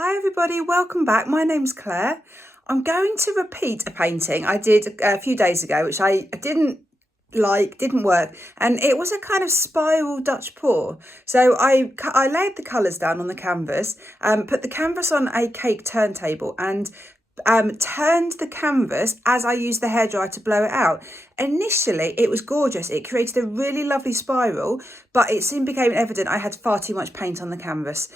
Hi everybody, welcome back. My name's Claire. I'm going to repeat a painting I did a few days ago, which I didn't work, and it was a kind of spiral Dutch pour. So I laid the colours down on the canvas, put the canvas on a cake turntable and turned the canvas as I used the hairdryer to blow it out. Initially, it was gorgeous. It created a really lovely spiral, but it soon became evident I had far too much paint on the canvas.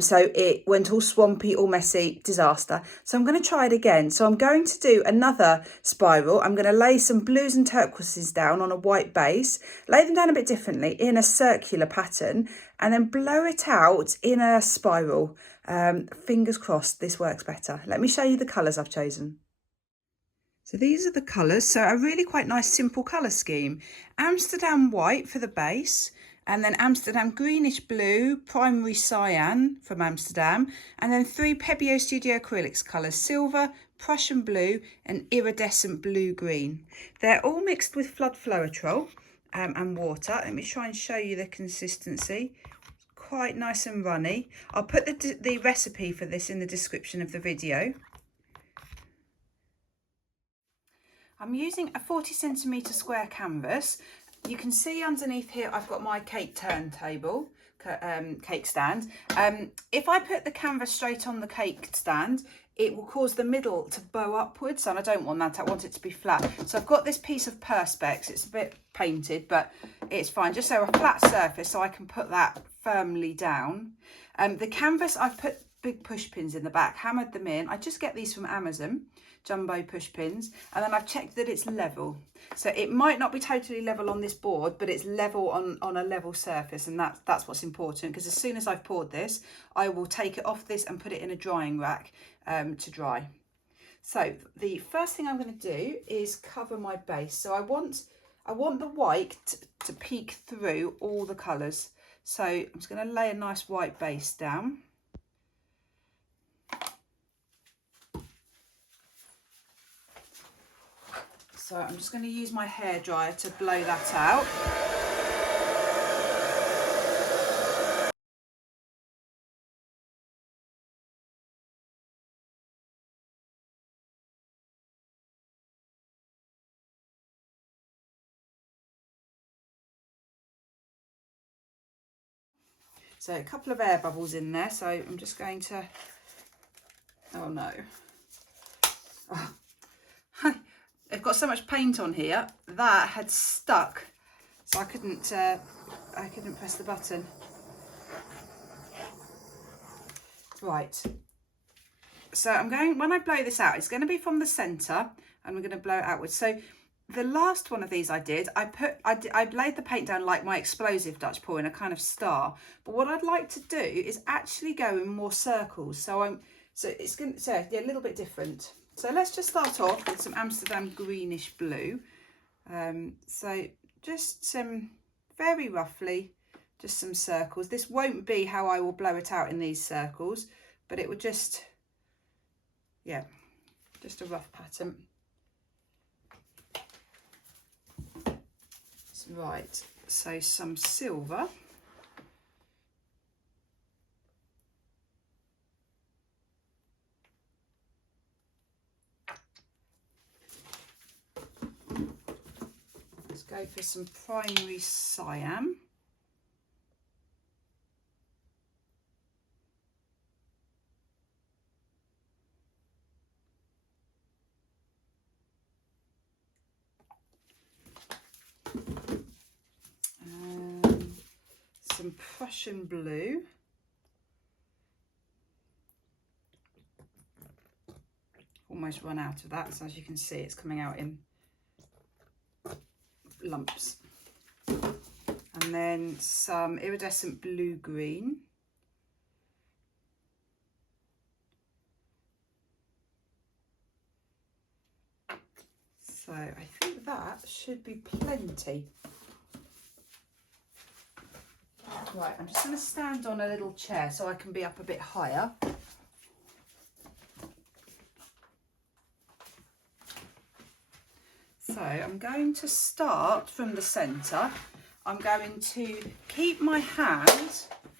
So it went all swampy, all messy, disaster. So I'm going to try it again. So I'm going to do another spiral. I'm going to lay some blues and turquoises down on a white base, lay them down a bit differently in a circular pattern, and then blow it out in a spiral. Fingers crossed this works better. Let me show you the colours I've chosen. So these are the colours. So a really quite nice simple colour scheme. Amsterdam white for the base, and then Amsterdam greenish blue, primary cyan from Amsterdam, and then 3 Pebeo Studio Acrylics colours, silver, Prussian blue and iridescent blue green. They're all mixed with floetrol and water. Let me try and show you the consistency. Quite nice and runny. I'll put the recipe for this in the description of the video. I'm using a 40cm square canvas. You can see underneath here I've got my cake turntable, cake stand. If I put the canvas straight on the cake stand, it will cause the middle to bow upwards, and I don't want that. I want it to be flat. So I've got this piece of perspex. It's a bit painted, but it's fine. Just so a flat surface so I can put that firmly down. The canvas, I've put big push pins in the back, hammered them in. I just get these from Amazon, jumbo push pins, and then I've checked that it's level. So it might not be totally level on this board, but it's level on a level surface, and that's what's important, because as soon as I've poured this, I will take it off this and put it in a drying rack to dry. So the first thing I'm going to do is cover my base. So I want the white to peek through all the colours. So I'm just going to lay a nice white base down. So I'm just going to use my hairdryer to blow that out. So a couple of air bubbles in there. So I'm just going to, oh no. Oh. I've got so much paint on here that had stuck, so I couldn't press the button. Right, so I'm going, when I blow this out, it's going to be from the centre and we're going to blow it outwards. So the last one of these I did, I laid the paint down like my explosive Dutch pour in a kind of star, but what I'd like to do is actually go in more circles. So it's going to be a little bit different. So let's just start off with some Amsterdam greenish blue. So just some, very roughly, just some circles. This won't be how I will blow it out in these circles, but it would just, yeah, just a rough pattern. Right, so some silver. Let's go for some primary cyan. Some Prussian blue. Almost run out of that, so as you can see it's coming out in lumps. And then some iridescent blue green. So I think that should be plenty. Right, I'm just going to stand on a little chair so I can be up a bit higher. So I'm going to start from the centre. I'm going to keep my hand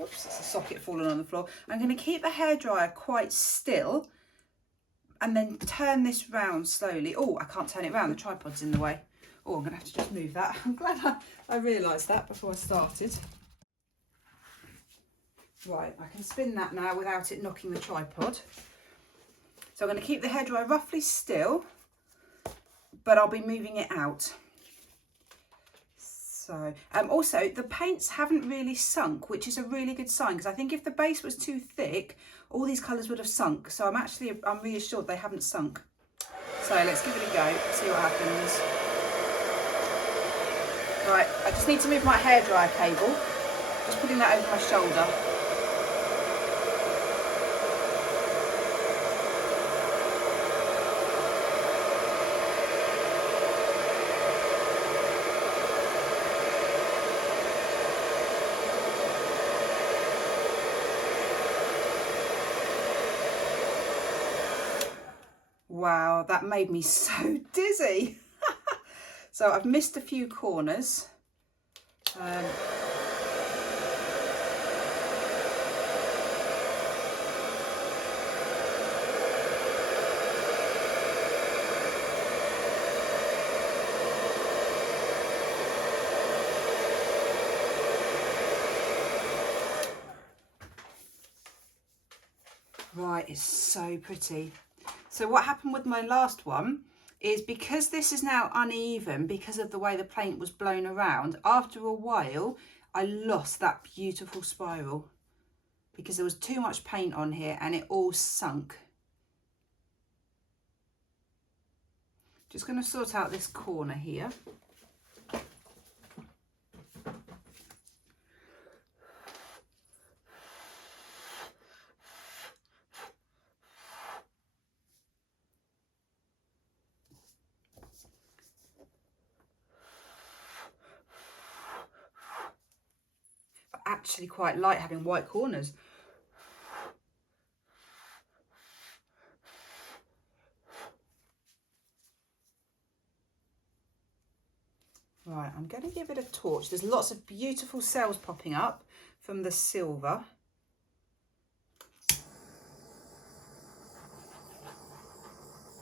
Oops, it's a socket falling on the floor. I'm going to keep the hairdryer quite still and then turn this round slowly. Oh, I can't turn it round, the tripod's in the way. Oh, I'm going to have to just move that. I'm glad I realised that before I started. Right, I can spin that now without it knocking the tripod. So I'm going to keep the hairdryer roughly still, but I'll be moving it out. So, also the paints haven't really sunk, which is a really good sign, because I think if the base was too thick, all these colours would have sunk. So I'm reassured they haven't sunk. So let's give it a go, see what happens. Right, I just need to move my hairdryer cable. Just putting that over my shoulder. Wow, that made me so dizzy. So I've missed a few corners. Right, it's so pretty. So what happened with my last one is, because this is now uneven because of the way the paint was blown around, after a while I lost that beautiful spiral because there was too much paint on here and it all sunk. Just going to sort out this corner here. Actually quite like having white corners. Right, I'm going to give it a torch. There's lots of beautiful cells popping up from the silver.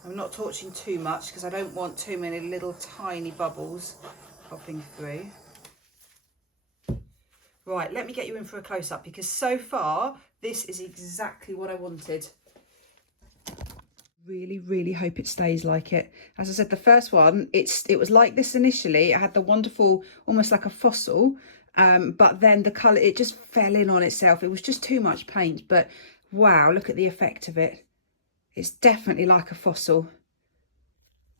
I'm not torching too much because I don't want too many little tiny bubbles popping through. Right, let me get you in for a close-up, because so far this is exactly what I wanted. Really hope it stays like it. As I said, the first one, it was like this initially. It had the wonderful, almost like a fossil, but then the colour, it just fell in on itself. It was just too much paint, but wow, look at the effect of it. It's definitely like a fossil.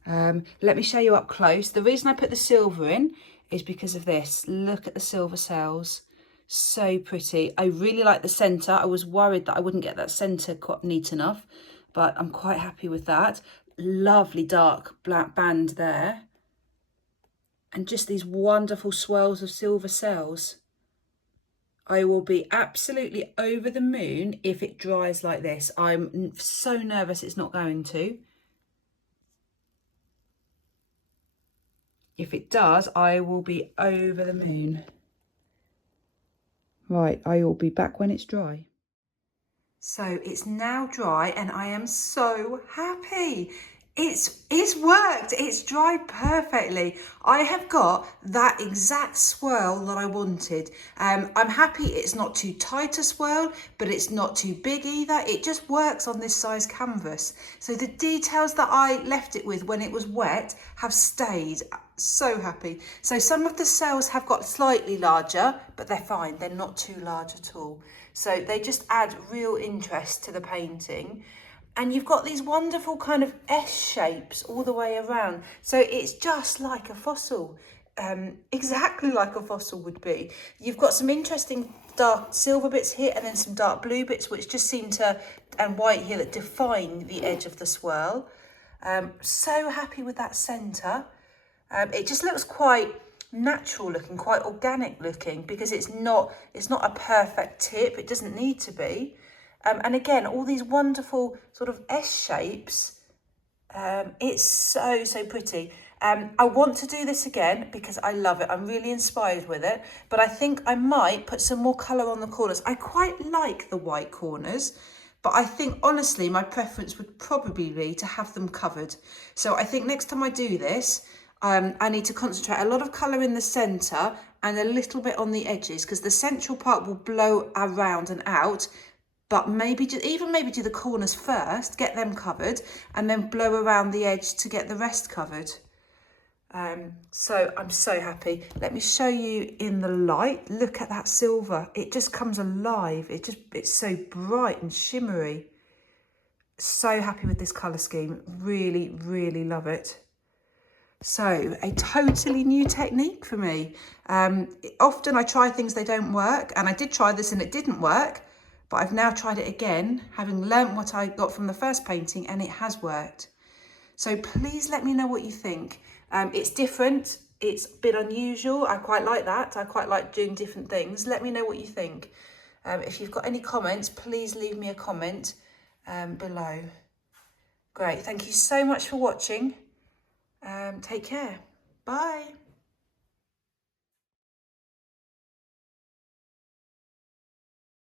Let me show you up close. The reason I put the silver in is because of this. Look at the silver cells. So pretty. I really like the centre. I was worried that I wouldn't get that centre neat enough, but I'm quite happy with that. Lovely dark black band there. And just these wonderful swirls of silver cells. I will be absolutely over the moon if it dries like this. I'm so nervous it's not going to. If it does, I will be over the moon. Right, I will be back when it's dry. So it's now dry and I am so happy. It's worked, it's dried perfectly. I have got that exact swirl that I wanted. I'm happy it's not too tight a swirl, but it's not too big either. It just works on this size canvas. So the details that I left it with when it was wet have stayed. So happy. So some of the cells have got slightly larger, but they're fine. They're not too large at all. So they just add real interest to the painting. And you've got these wonderful kind of S shapes all the way around. So it's just like a fossil, exactly like a fossil would be. You've got some interesting dark silver bits here and then some dark blue bits, which just seem to, and white here, that define the edge of the swirl. So happy with that centre. It just looks quite natural looking, quite organic looking, because it's not a perfect tip. It doesn't need to be. And again, all these wonderful sort of S shapes. It's so pretty. I want to do this again because I love it. I'm really inspired with it, but I think I might put some more colour on the corners. I quite like the white corners, but I think honestly my preference would probably be to have them covered. So I think next time I do this, I need to concentrate a lot of colour in the centre and a little bit on the edges, because the central part will blow around and out, but maybe maybe do the corners first, get them covered, and then blow around the edge to get the rest covered. So I'm so happy. Let me show you in the light. Look at that silver. It just comes alive. It's so bright and shimmery. So happy with this colour scheme. Really, really love it. So a totally new technique for me. Often I try things, they don't work, and I did try this and it didn't work, but I've now tried it again, having learnt what I got from the first painting, and it has worked. So please let me know what you think. It's different, it's a bit unusual. I quite like that. I quite like doing different things. Let me know what you think. If you've got any comments, please leave me a comment below. Great, thank you so much for watching. Take care. Bye.